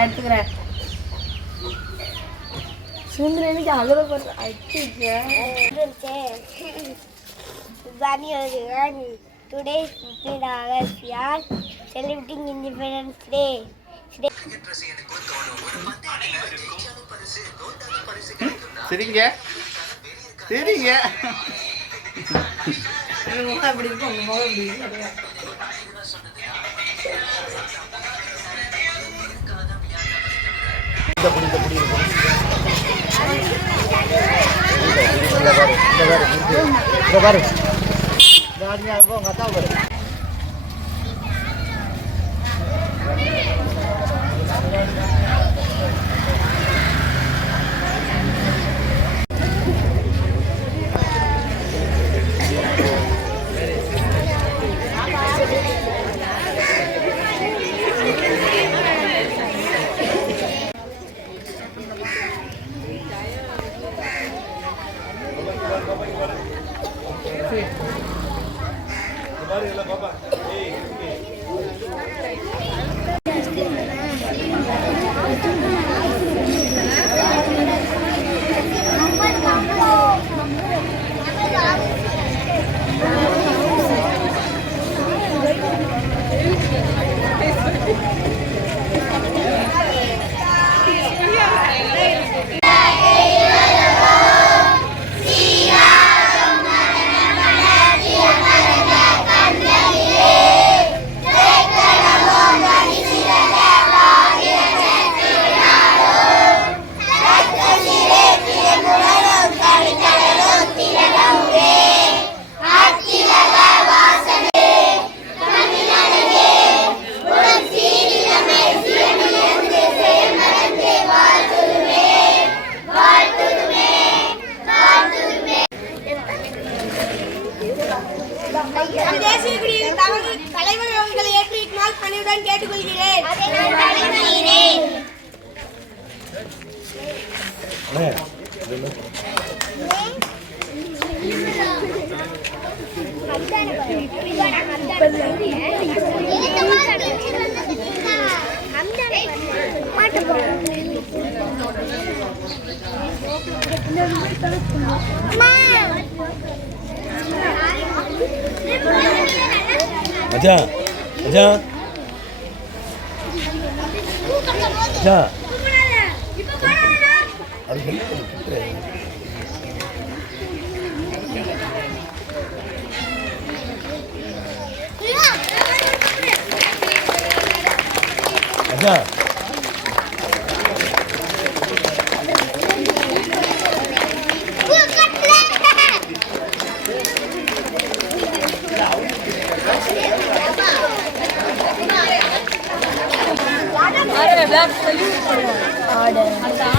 நான் எடுத்துக்கிறேன் சுந்தரனுக்கு அகல போட்டு அடிச்சுக்கிறேன் Bunny everyone. Today is 15 August. We are celebrating Independence Day. Today சரிங்க. சரிங்க. எங்க முகம் எப்படி இருக்கு? உங்க முகம் எப்படி இருக்கு? இந்த பாரு இந்த அடியா உங்க அத்தா பாரு. மச்சான்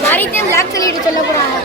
மறைத்தேன் பிளாக் சொல்லிட்டு சொல்ல போறாங்க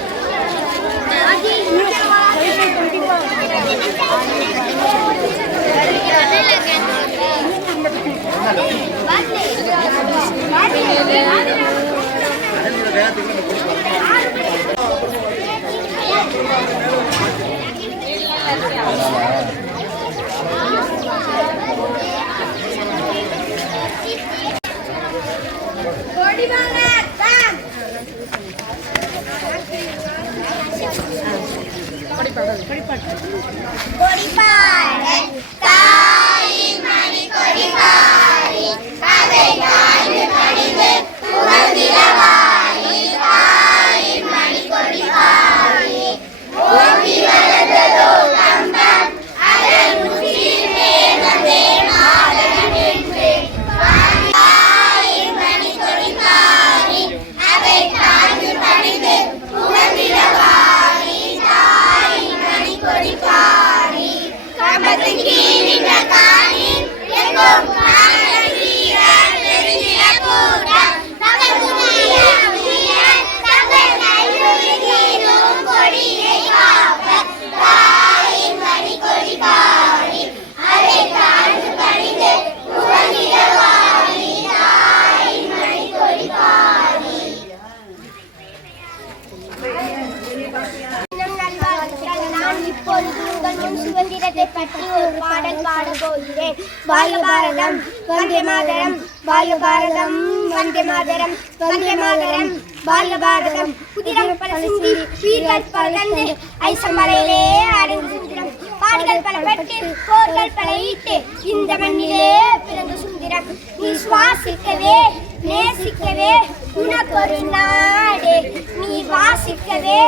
மாதரம் வந்தே மாதரம் வந்தே மாதரம் வாழ்க குதிரம் பல சிந்தி வீரர்கள் பல தந்து ஐசமலையிலே அடைந்து சுந்திரம். பாடுகள் பல பட்டு போர்கள் பல ஈட்டு. இந்த மண்ணிலே பிறந்த சுந்தரம். நீ சுவாசிக்கவே நேசிக்கவே உனக்கொரு நாடு. நீ வாசிக்கவே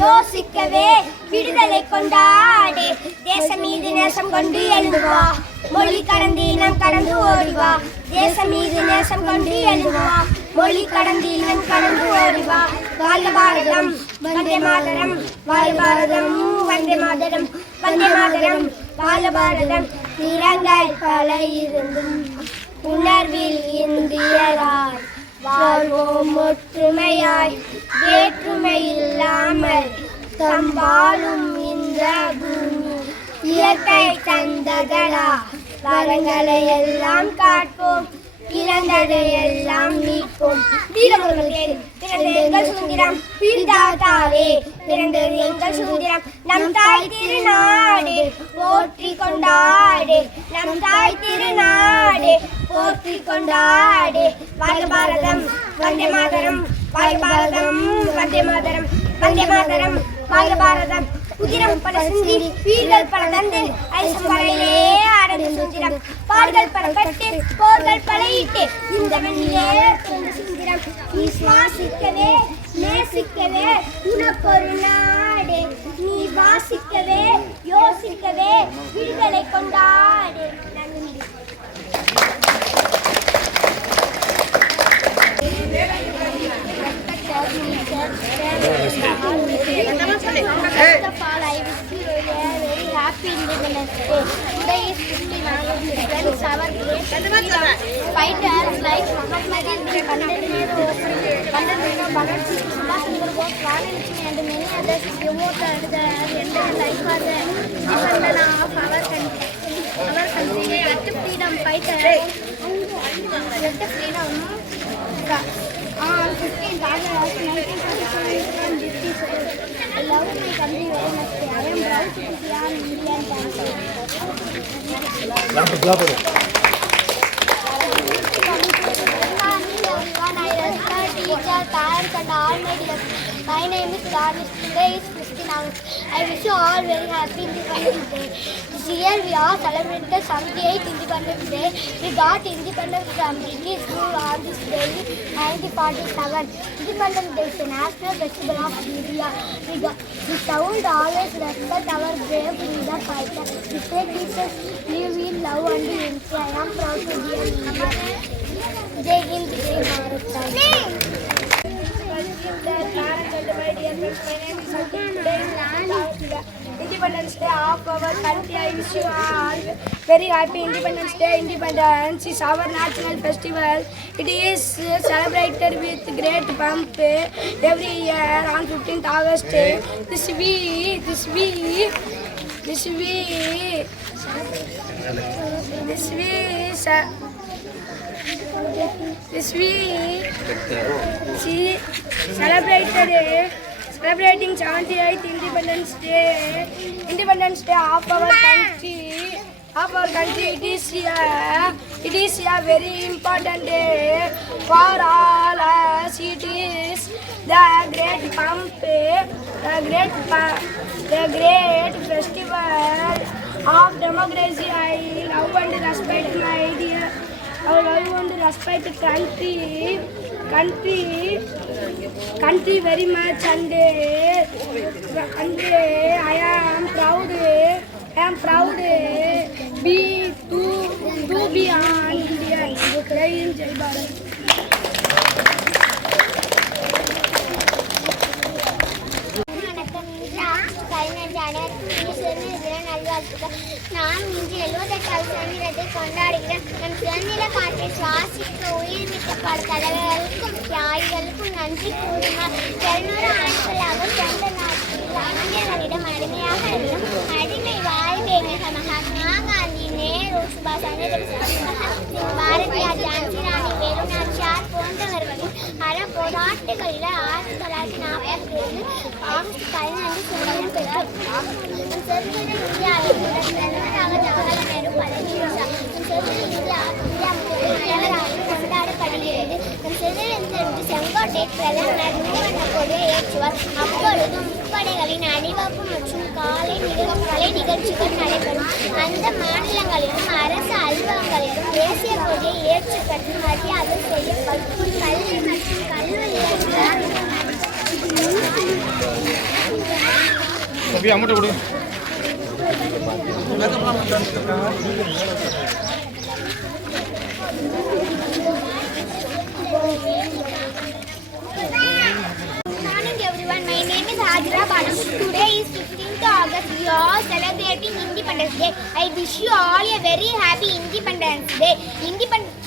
யோசிக்கவே விடுதலை கொண்டாடு. தேசம் மீது நேசம் கொண்டு எழுதுவா மொழி கடந்து இனம் கடந்து ஓடிவா. தேசம் மீது நேசம் கொண்டு எழுதுவா மொழி கடந்து இனம் கடந்து ஓடிவா. வாழ்க பாரதம் வந்தே மாதரம். வாழ் பாரதம் வந்தே மாதரம். வந்தே மாதரம் வாழ்க பாரதம். நிறங்கள் பல இருந்தும். உணர்வில் இந்தியராய் வாழ்வோம் ஒற்றுமையாய் வேற்றுமை இல்லாமல் தம்பாலும் இந்த பூமி இயற்கை தந்ததடா வரங்களை எல்லாம் காட்போம் இழந்ததை எல்லாம் மீட்போம். எங்கள் சுதந்திரம் வீழ்தாத்தாவே பிறந்தது எங்கள் சுதந்திரம். நம் தாய் திருநாடு போற்றி கொண்டாடு. நம் தாய் திருநாடு போற்றி கொண்டாடி வந்தே பாரதம் வந்தே மாதரம் வாழ்க பாரதம் வந்தே மாதரம் வந்தே மாதரம் வாழ்க பாரதம். உதிரம் பல சிந்தி வீரர்கள் பல தந்து ஐசம்பரையிலே ஆடல் சுத்திரம். பால்கள் பல பட்டு போர்கள் பல இட்டு இந்த வெண்ணிலே சுந்திரம். நீ சுவாசிக்கவே நேசிக்கவே உனக்கொரு நாடு. நீ வாசிக்கவே யோசிக்கவே விடுதலை கொண்டாடு. நன்றி First of all, I wish you a very happy Independence Day. Today is 15 August. Friends, our freedom fighters My name is Darnish. Today is Christina. I wish you all very happy Independence Day. This year we are celebrating the 78th Independence Day. We got independence from British rule on this day in 1947. Independence Day is a national festival of India. We, got, we should always respect our brave freedom fighter. We say Jesus, live in love and unity. I am proud to be an Indian. Jai Hind, Jai Bharat. Thank Independence Day of our country. I wish you all very happy Independence Day. Independence is our national festival. It is celebrated with great pomp every year on 15th August. This we, this we, this we, this we. ce- This we she celebrated celebrating 78th Independence Day. Independence Day of our country. Of our country, it is a, it is a very important day for all us. It is the great pump, the great, the great festival of democracy. I love and respect my dear. I love and respect country, country, country very much and and I am proud. I am proud be to to be an Indian. Jai Hind, Jai Bharat. കഴിഞ്ഞ ജാനുവരി நல்வாழ்த்துக்கள் நான் இன்று எழுபத்தெட்டாவது சுதந்திரத்தை கொண்டாடுகிறேன். நம் சுதந்திர காற்றை சுவாசிக்க உயிர்மிக்க பல தலைவர்களுக்கும் தியாகிகளுக்கும் நன்றி கூறினார் எழுநூறு ஆண்டுகளாக சொந்த நாட்டில் அடிமையாக இருந்தும் அடிமை மகாத்மா காந்தி நேரு சுபாஷ் பாரதியார் ஜான்சி ராணி வேலு ஓர் போன்றவர்களின் ஆயிரத்தி தொள்ளாயிரத்தி நாற்பத்தி ஏழு ஆகஸ்ட் பதினைந்து சுதந்திரம் பெற்றது நம் சுதந்திர இந்தியாவில் முதல் பிரதமராக ஜவஹர்லால் நேரு பதவி ஏற்றார் நம் சுதந்திர இந்தியா இந்தியா தலைவராக கொண்டாடப்படுகிறது. நம் சுதந்திரத்திற்கு செங்கோட்டை பிரதமர் மூவண்ண கொடியை ஏற்றுவார். அப்பொழுது முப்படைகளின் அணிவகுப்பு மற்றும் காலை நிகழ்வு கலை நிகழ்ச்சிகள் நடைபெறும். அந்த மாநிலங்களிலும் அரசு அலுவலகங்களிலும் தேசிய கொடியை ஏற்றுப்பட்டு மரியாதை செய்யப்படும் கல்வி மற்றும் கல்வி தம்பி அமௌண்ட் கொடு. My name is Today is 15th August. We are celebrating Independence Day. I wish you all a very happy Independence Day. Independence.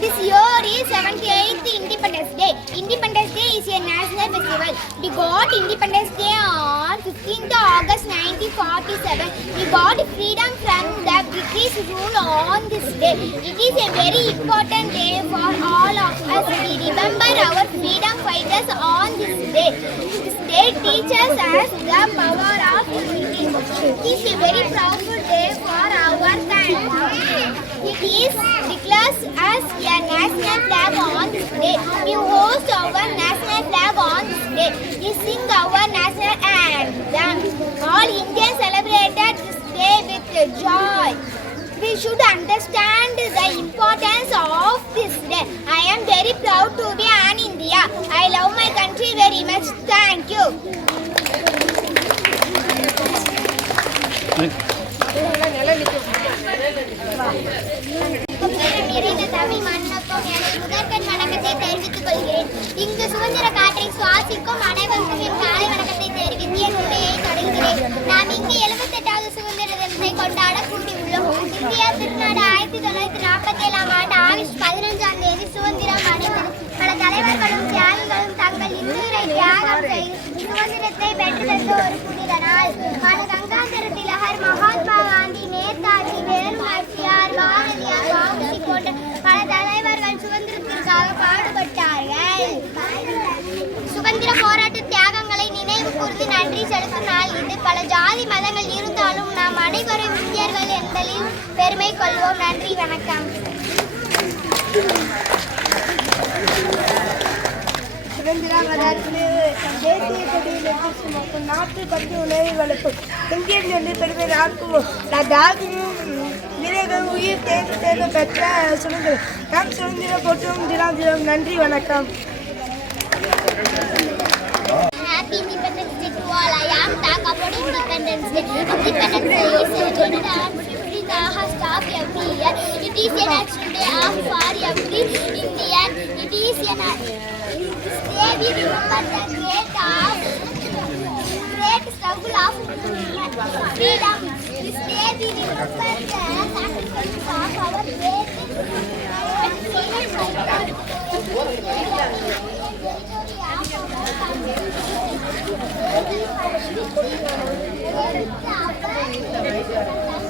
This year is 78th Independence Day. Independence Day is a national festival. We got Independence Day on 15th August 1947. We got freedom from the British rule on this day. It is a very important day for all of us. We remember our freedom fighters on this day. This day teaches us the power of unity. It is a very proudful day for our country. It is declares as a national flag on this day. We host our national flag on this day. We sing our national anthem. All Indians celebrated this day with joy. We should understand the importance of this day. I am very proud to be an India. I love my country very much. Thank you. Thank you. நிறைந்த தமிழ் மண்ணுக்கும் எனது முதற்கண் வணக்கத்தை தெரிவித்துக் கொள்கிறேன் இங்கு சுதந்திர காற்றை சுவாசிக்கும் அனைவருக்கும் என் காலை வணக்கத்தை தெரிவித்து என் உரையை தொடங்குகிறேன் நாம் இங்கு எழுபத்தெட்டாவது சுதந்திர தினத்தை கொண்டாட கூடியுள்ளோம் இந்தியா திருநாடு ஆயிரத்தி தொள்ளாயிரத்தி நாற்பத்தி ஏழாம் ஆண்டு ஆகஸ்ட் பதினஞ்சாம் தேதி சுதந்திரம் அடைந்தது பல தலைவர்களும் தியாகிகளும் தங்கள் இன்னுயிரை தியாகம் செய்து பட்டத்தை பெற்றதற்கு ஒரு புனித நாள் பல கங்காதர திலகர் மகாத்மா காந்தி நேதாஜி நேரு நாச்சியார் பாரதியார் வாவுசி போன்ற பல தலைவர்கள் சுதந்திரத்திற்காக பாடுபட்டார்கள். சுதந்திர போராட்ட தியாகங்களை நினைவு கூர்ந்து நன்றி செலுத்தும் நாள் இது. பல ஜாதி மதங்கள் இருந்தாலும் நாம் அனைவரும் இந்தியர்கள் என்பதில் பெருமை கொள்வோம். நன்றி வணக்கம். சுதந்திரம் அதாவது தேசிய கொடியில் சுமக்கும் நாட்டு பற்றி உணவை வளர்க்கும் இந்தியன் என்று பெருமை நாட்குவோம் உயிர் தேர்வு தேர்வு பெற்ற சுதந்திரம் நம் சுதந்திரம் போற்றும் தினம் தினம் நன்றி வணக்கம் Independence Day to all. I am Taka for Independence Day. Independence Day is celebrated on 15th every year. It is a national day of for every Indian. It is a day we remember the great of great struggle of freedom. This day we remember the sacrifices of our great freedom fighters.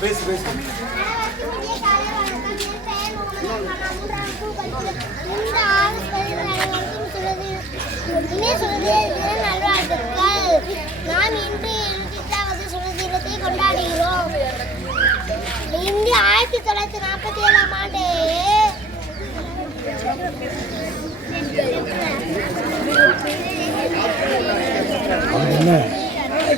Thank you. நாம் இன்று எழுபத்தி சுதந்திரத்தை கொண்டாடுகிறோம் India ஆயிரத்தி தொள்ளாயிரத்தி நாற்பத்தி ஏழாம் ஆண்டு போல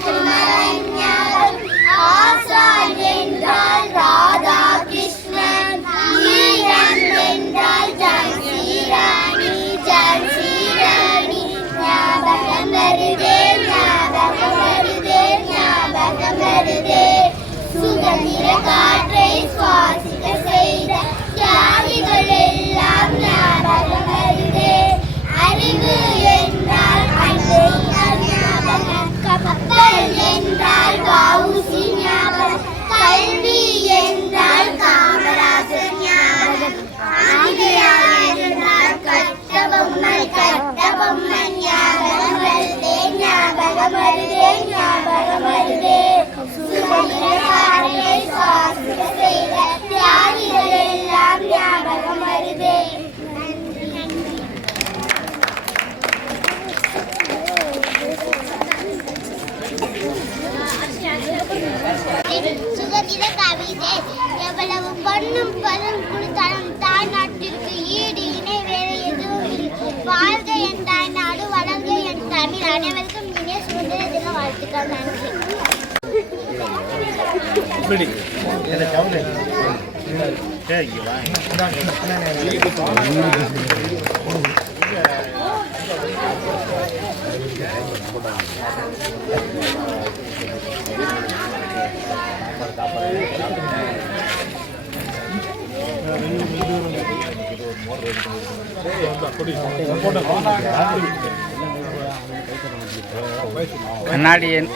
तुम्हारा என்றால் வவுசி ஞாபகம் கல்வி என்றால் காமராஜர் ஞாபகம் ஆங்கிலம் என்றால் கட்ட பொம்மை கட்ட பொம்மை ஞாபகம் வருதே ஞாபகம் வருதே ஞாபகம் வருதே சுதந்திர தின வாழ்த்துக்கள் நன்றி என்ன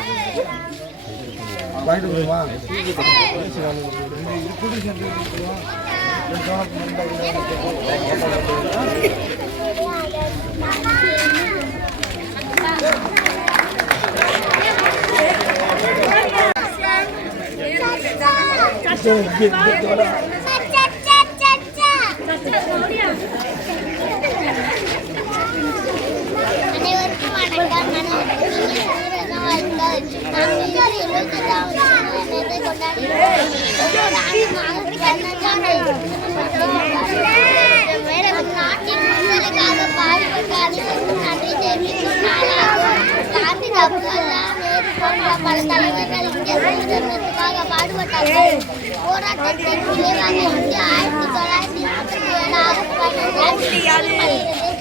போராட்டத்தின் விளைவாக இந்தியா ஆயிரத்தி தொள்ளாயிரத்தி முப்பத்தி ஏழாவது பதினஞ்சாம் தேதி சுதந்திர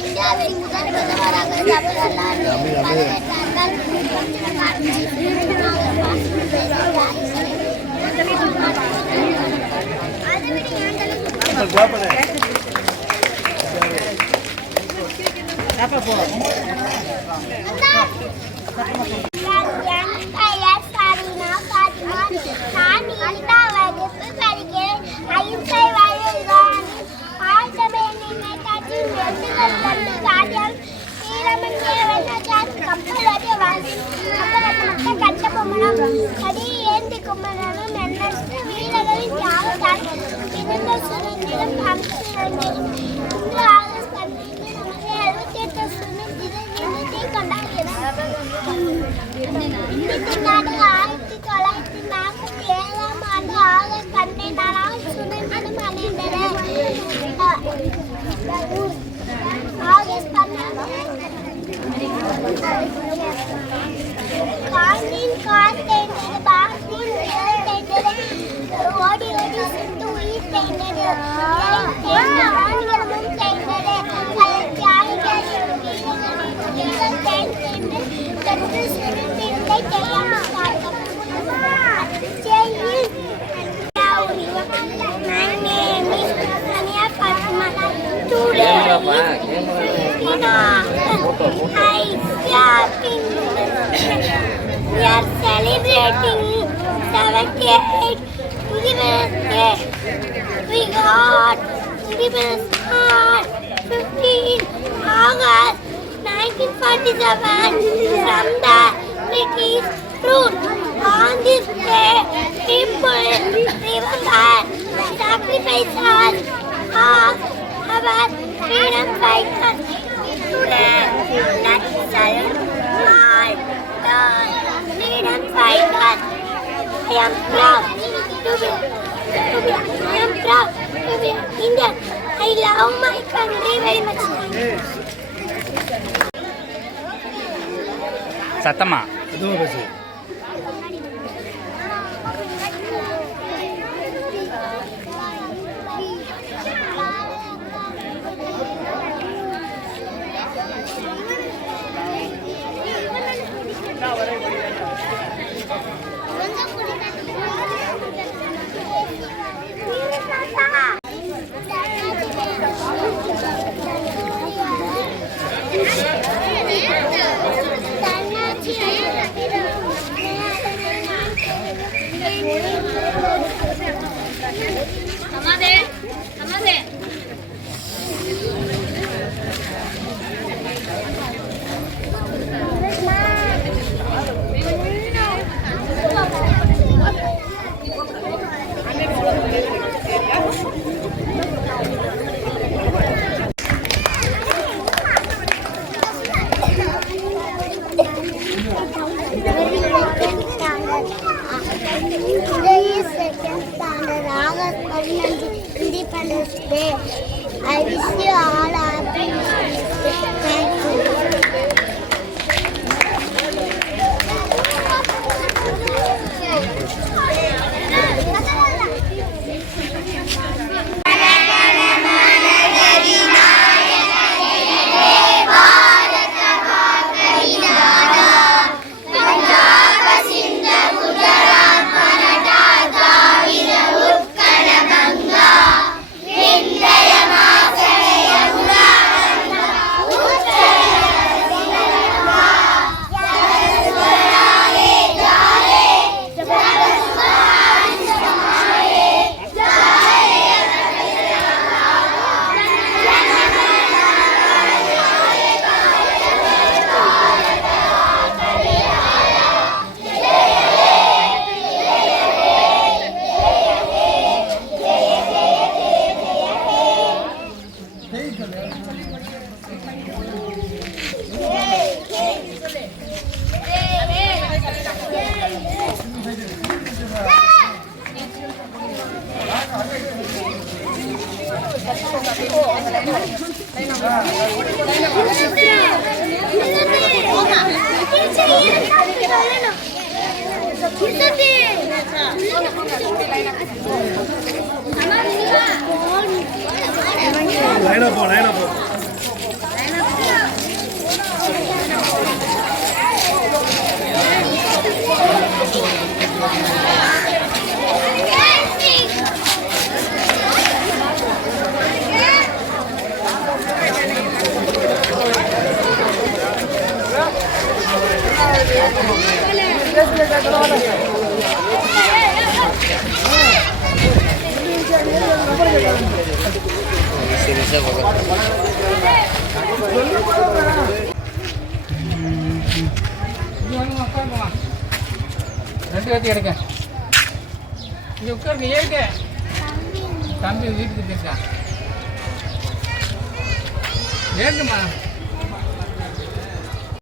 இந்தியாவின் முதல் பிரதமராக ஜவஹர்லால் நேரு అది ఏంటి కుమ్మరాలు మెండర్స్ వీళ్ళని త్యాగతారు పిల్లలు సురంజనం పంపిస్తున్నారు ఇందులో ఆగస్ట్ పద్దెనిమిది నలభై ఐదు காந்தின் கால் தேய்ந்தது பாரதியின் விரல் தேய்ந்தது ஓடி ஓடி சுட்டு உயிர் தேய்ந்தது தேய்ந்த ஆண்களும் தேய்ந்தது அதன் தியாகிகளின் வீரர்களின் வீரல் தேய்ந்தது கற்று சுதந்திரத்தை தேயாமல் காக்கும் jail My name is Tania Fatima. Today, celebrating 78 Independence Day. We got Independence on 15 August 1947 from the British rule. Freedom fighters. Today, freedom fighters. I am proud to be, to be, I am proud to be Indian. I love my country very much. சத்தமா வந்து